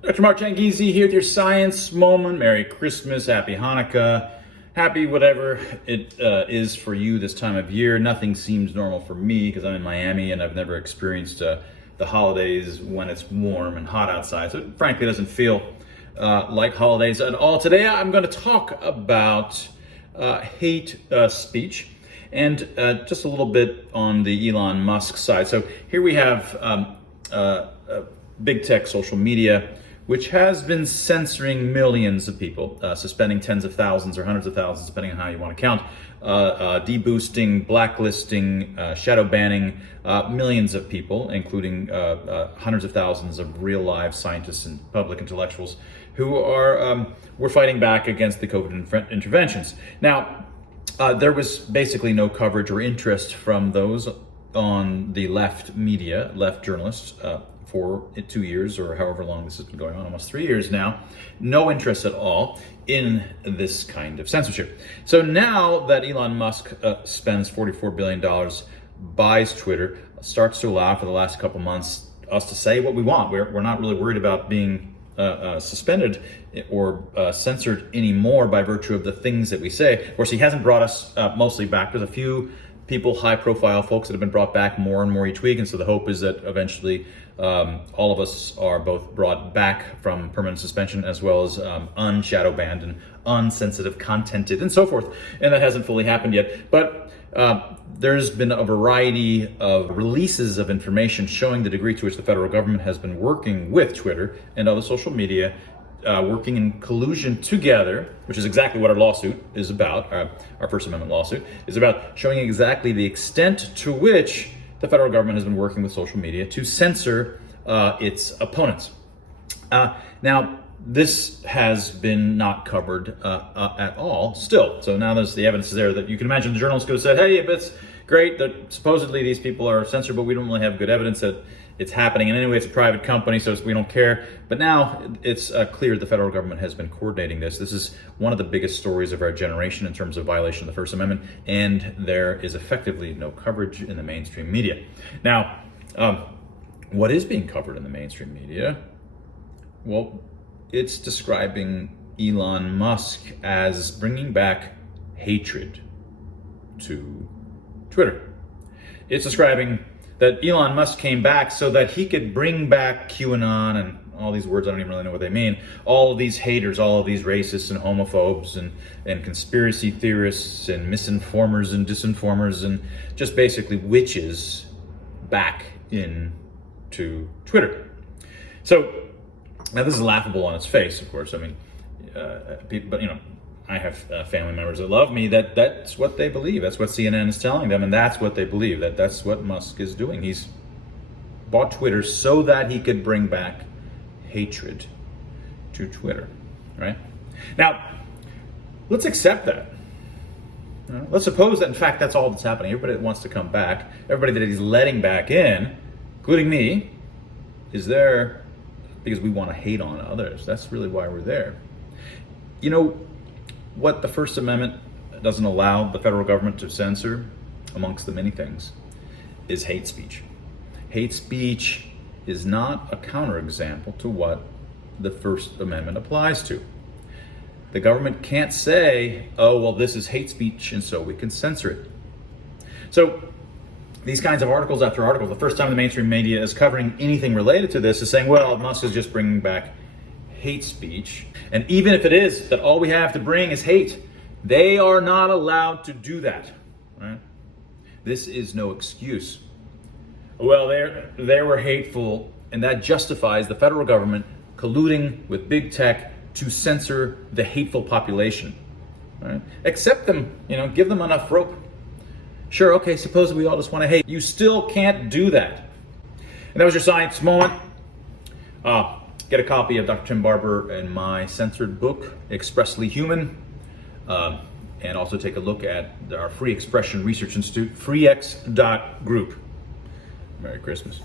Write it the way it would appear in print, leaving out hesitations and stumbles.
Dr. Mark Jangizi here with your science moment. Merry Christmas, Happy Hanukkah, happy whatever it is for you this time of year. Nothing seems normal for me because I'm in Miami and I've never experienced the holidays when it's warm and hot outside. So it frankly doesn't feel like holidays at all. Today I'm going to talk about hate speech and just a little bit on the Elon Musk side. So here we have big tech social media, which has been censoring millions of people, suspending tens of thousands or hundreds of thousands, depending on how you want to count, deboosting, blacklisting, shadow banning millions of people, including hundreds of thousands of real live scientists and public intellectuals who were fighting back against the COVID interventions. Now, there was basically no coverage or interest from those on the left media, left journalists, for 2 years or however long this has been going on, almost 3 years now. No interest at all in this kind of censorship. So now that Elon Musk spends $44 billion, buys Twitter, starts to allow for the last couple months us to say what we want. We're not really worried about being suspended or censored anymore by virtue of the things that we say. Of course, he hasn't brought us mostly back. There's a few people, high-profile folks that have been brought back more and more each week, and so the hope is that eventually all of us are both brought back from permanent suspension as well as unshadow banned and unsensitive contented and so forth, and that hasn't fully happened yet. But there's been a variety of releases of information showing the degree to which the federal government has been working with Twitter and other social media, working in collusion together, which is exactly what our lawsuit is about. Our First Amendment lawsuit is about showing exactly the extent to which the federal government has been working with social media to censor its opponents. Now, this has been not covered at all still. So now there's the evidence there that you can imagine the journalists could have said, hey, it's great that supposedly these people are censored, but we don't really have good evidence that it's happening. And anyway, it's a private company, so we don't care. But now it's clear the federal government has been coordinating this. This is one of the biggest stories of our generation in terms of violation of the First Amendment, and there is effectively no coverage in the mainstream media. Now, what is being covered in the mainstream media? Well, it's describing Elon Musk as bringing back hatred to Twitter. It's describing that Elon Musk came back so that he could bring back QAnon and all these words, I don't even really know what they mean, all of these haters, all of these racists and homophobes and conspiracy theorists and misinformers and disinformers and just basically witches back into Twitter. So now this is laughable on its face, of course. I mean, people, but I have family members that love me that's what they believe. That's what CNN is telling them, and that's what they believe. That's what Musk is doing. He's bought Twitter so that he could bring back hatred to Twitter, right? Now, let's accept that. Let's suppose that, in fact, that's all that's happening. Everybody that wants to come back, everybody that he's letting back in, including me, is there because we want to hate on others. That's really why we're there. You know what the First Amendment doesn't allow the federal government to censor, amongst the many things, is hate speech. Hate speech is not a counterexample to what the First Amendment applies to. The government can't say, oh, well, this is hate speech, and so we can censor it. So these kinds of articles after articles, the first time the mainstream media is covering anything related to this is saying, well, Musk is just bringing back hate speech. And even if it is that all we have to bring is hate, they are not allowed to do that, right? This is no excuse. Well, they were hateful, and that justifies the federal government colluding with big tech to censor the hateful population, right? Accept them, give them enough rope. Sure, okay, suppose we all just want to hate. You still can't do that. And that was your science moment. Get a copy of Dr. Tim Barber and my censored book, Expressly Human. And also take a look at our Free Expression Research Institute, freex.group. Merry Christmas.